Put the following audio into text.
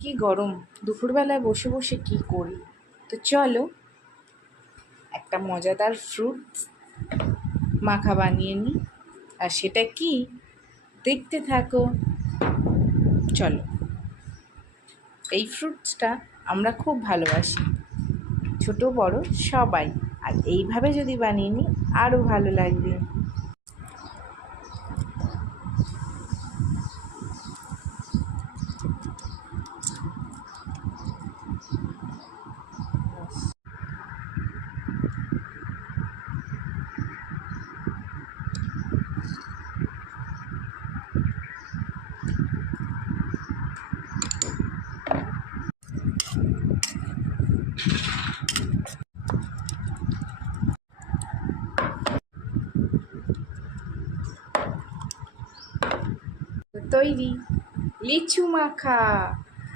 কি গরম, দুপুরবেলায় বসে বসে কি করি। তো চলো একটা মজাদার ফ্রুটস মাখা বানিয়ে নিই। আর সেটা কি, দেখতে থাকো। চলো, এই ফ্রুটসটা আমরা খুব ভালোবাসি, ছোট বড় সবাই। আর এইভাবে যদি বানিয়ে নিই আরও ভালো লাগবে। তৈরি লিচু মাখা।